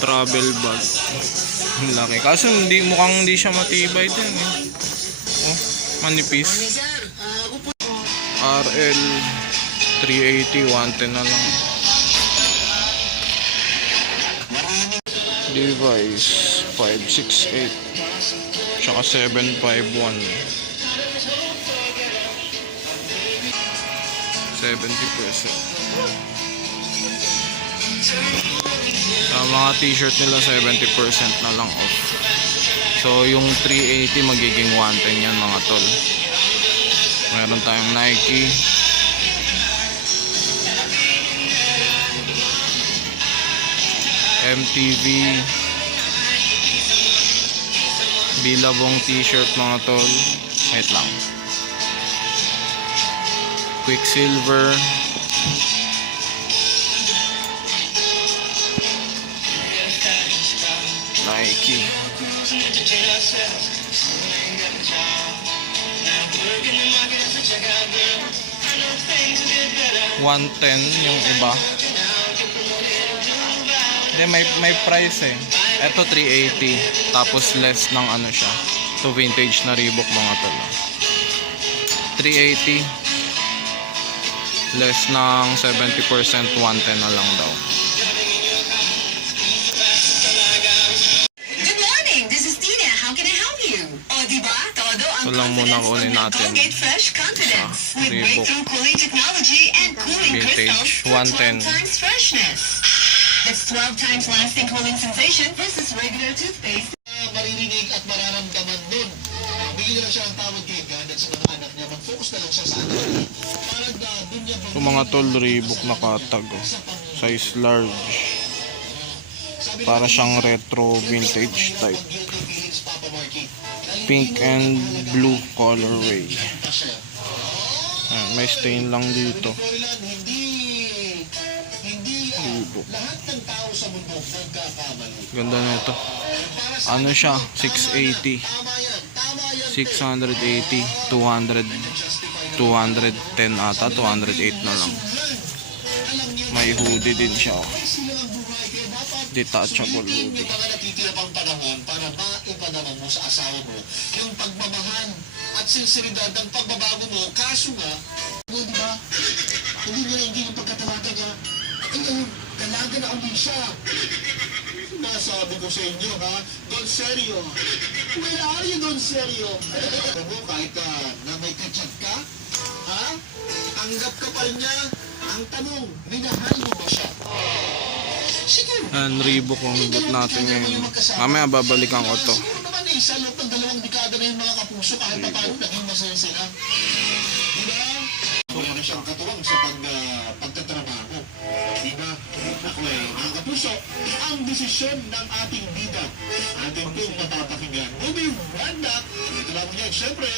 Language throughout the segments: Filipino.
travel bag. Ang laki. Kaso mukhang hindi siya matibay din eh. Oh, manipis. RL 380, 110 na lang. Device 568 tsaka 751. 70%. Mga t-shirt nila 70% na lang off. So yung 380 magiging 110 yan mga tol. Meron tayong Nike, MTV, Billabong t-shirt mga tol. Wait lang. Quicksilver, Nike, 110 yung iba. Hindi, may price eh. Ito 380 tapos less ng ano siya. Ito vintage na Reebok mga tol. 380 less ng 70%, 110 na lang daw. Good morning, this is Tina. How can I help you? O diba? Todo ang Ito lang muna kunin natin. Colgate Fresh Confidence with Reebok breakthrough cooling technology and cooling vintage, crystals for 110. 12 times freshness. That's 12 times lasting cooling sensation versus regular toothpaste. Maririnig at mararamdaman nun. Bigyan lang siya ang tawag kay God at sa mga anak niya. Mag-focus na lang siya sa anak niya. Para na dun niya Ito mga tol, Reebok na katag. Size large. Para siyang retro vintage type. Pink and blue colorway. May stain lang dito. Reebok. Ganda na ito. Ano siya? 680. 680. 200. 210 ata. 208 na lang. May hoodie din siya. Detachable hoodie. Natitira pang panahon para maipadama mo sa asawa mo yung pagmamahal at sinseridad ng pagbabago mo. Kaso nga, di ba? Hindi yung pagkatawagan niya. Ayun, dalaga na ulit siya. Nasabi ko sa inyo, ha? Don Sergio. Where are you, Don Sergio? Kahit na may kachat ka, ha? Anggap ka pa niya. Ang tanong, minahal mo ba siya? And Reebok ang hugot natin ngayon. Mamaya babalikan ko to. Siguro naman eh, sa loob ng 2 dekada na yung mga kapuso kahit pa paano naging masaya sila. Diba? Wala na siyang katuwang sa pagtatrabaho. Diba? Ako eh, mga kapuso, ang desisyon ng ating bida. Atin pong mapapakinggan. Moving one back. Ito lang yan, syempre,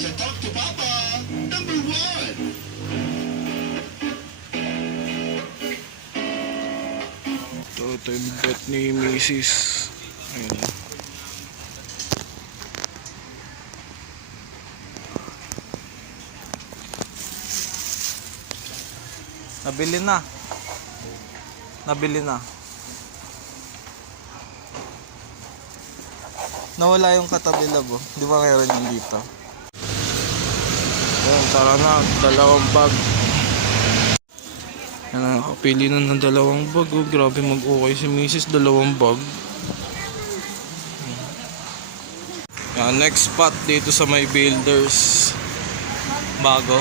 sa Talk to Papa, number 1. Ito yung bet ni Mrs. Ayun. Nabili na. Nawala yung katabi labo. Di ba meron yung dito? Ayun, tara na. 2 bag. Nakapili na ng 2 bag. Oh, grabe mag-okay si Mrs. 2 bag. Next spot dito sa may Builders. Bago.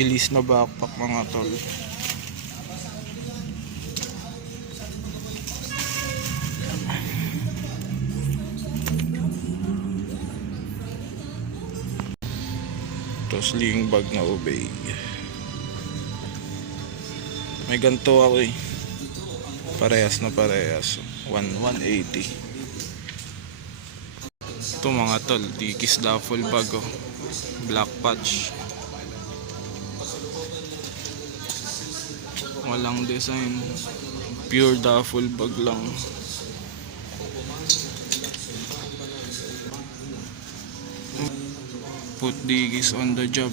Ilis na backpack mga tol. Sling bag na Obey. May ganito ako eh. Parehas na parehas. 180. Ito mga tol, Dickies duffel bag oh. Black patch. Walang design. Pure duffel bag lang. Put Dickies on the job.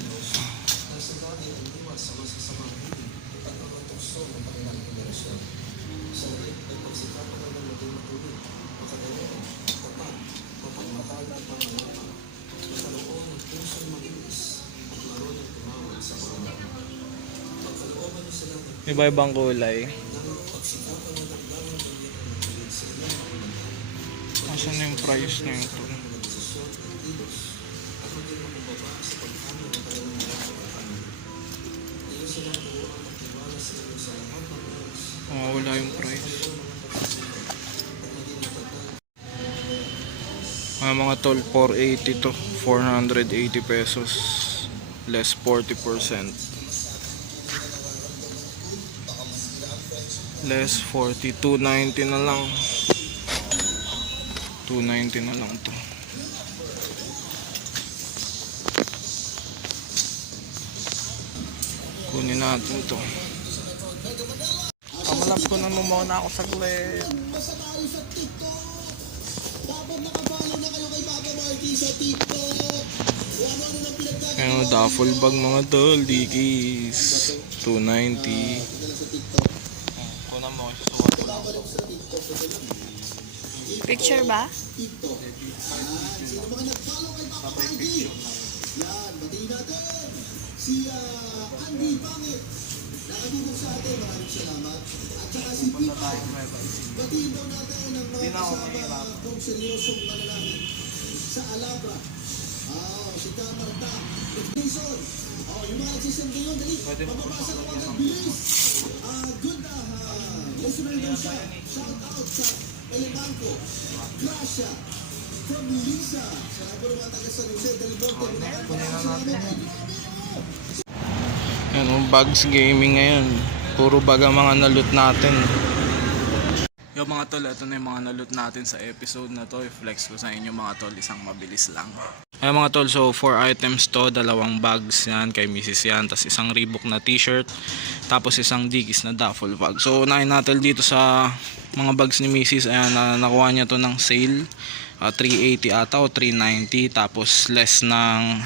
Iba-ibang kulay. Asan na yung price na ito? Wala yung price. Mga tol, 480 to. 480 pesos. Less 40%. Less 40. 290 na lang. 290 na lang to. Kunin natin to. Kamalap ko na muna ako saglit. Ano, duffel bag mga tol, Dickies. 290. Kunan mo, susuot ko lang to. Picture ba? Hindi na ako mahirap. Pwede mo po Yan, Bags Gaming ngayon. Puro bag ang mga naloot natin. Yo mga tol, ito na yung mga naloot natin sa episode na to. I-flex ko sa inyo mga tol, isang mabilis lang. Ay mga tol, so 4 items to, 2 bags yan, kay Mrs. yan, tapos isang Reebok na t-shirt, tapos isang Dickies na duffel bag. So unahin natin dito sa mga bags ni Mrs. Ayan, nakuha niya to ng sale, 380 ata o 390, tapos less ng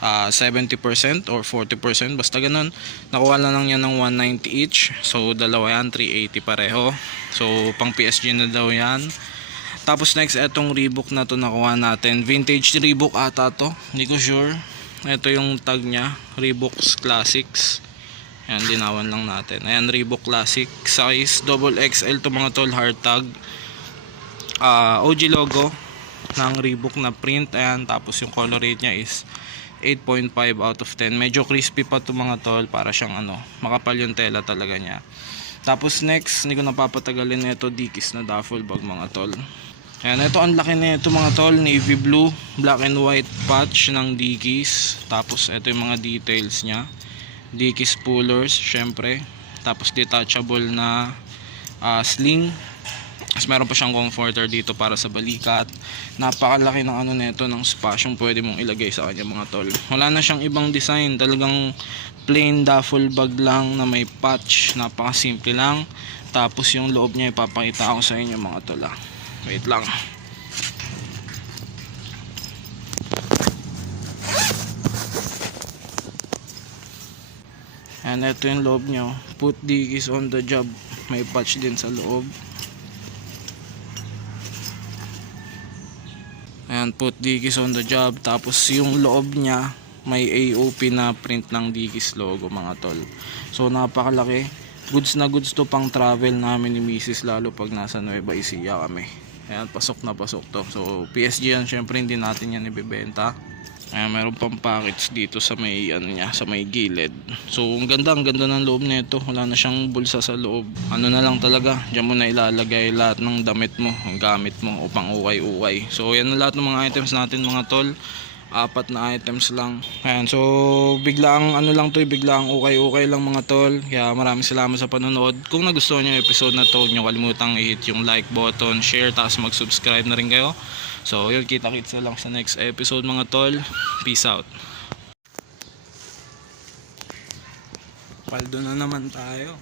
70% or 40%, basta ganun. Nakuha lang niya ng 190 each, so dalawa yan, 380 pareho. So pang PSG na daw yan. Tapos next, etong Reebok na to nakuha natin, vintage Reebok ata to, hindi ko sure. Ito yung tag nya, Reebok Classics. Ayan, dinawan lang natin. Ayan, Reebok Classic, size XXL to mga tol, hard tag. OG logo ng Reebok na print. Ayan, tapos yung color rate nya is 8.5 out of 10. Medyo crispy pa to mga tol, para siyang makapal yung tela talaga niya. Tapos next, hindi ko napapatagalin na ito, Dickies na duffel bag mga tol. Ayan, ito ang laki na ito mga tol, navy blue, black and white patch ng Dickies. Tapos ito yung mga details niya, Dickies pullers syempre. Tapos detachable na sling. Tapos meron pa siyang comforter dito para sa balikat. Napakalaki ng nito, ng space yung pwede mong ilagay sa kanya mga tol. Wala na siyang ibang design, talagang plain duffel bag lang na may patch. Napakasimple lang. Tapos yung loob niya ipapakita ko sa inyo mga tol. Wait lang. And ito yung loob nyo. Put Dickies on the job. May patch din sa loob. Ayan, put Dickies on the job. Tapos yung loob niya may AOP na print ng Dickies logo mga tol. So napakalaki. Goods na goods to pang travel namin ni Mrs. lalo pag nasa Nueva Ecija kami. Ayan, pasok na pasok to. So PSG yan, syempre hindi natin yan ibebenta. Ayan, meron pang packets dito sa may niya, sa may gilid. So ang ganda ng loob nito. Wala na siyang bulsa sa loob. Ano na lang talaga, diyan mo na ilalagay lahat ng damit mo, ang gamit mo o pang ukay-ukay. So yan na lahat ng mga items natin mga tol. 4 na items lang. Ayan, so biglang lang to, biglang ukay-ukay lang mga tol. Kaya maraming salamat sa panonood. Kung nagustuhan niyo yung episode na to, huwag niyo kalimutang i-hit yung like button, share, tapos mag-subscribe na rin kayo. So yun, kita-kits na lang sa next episode mga tol. Peace out. Paldo na naman tayo.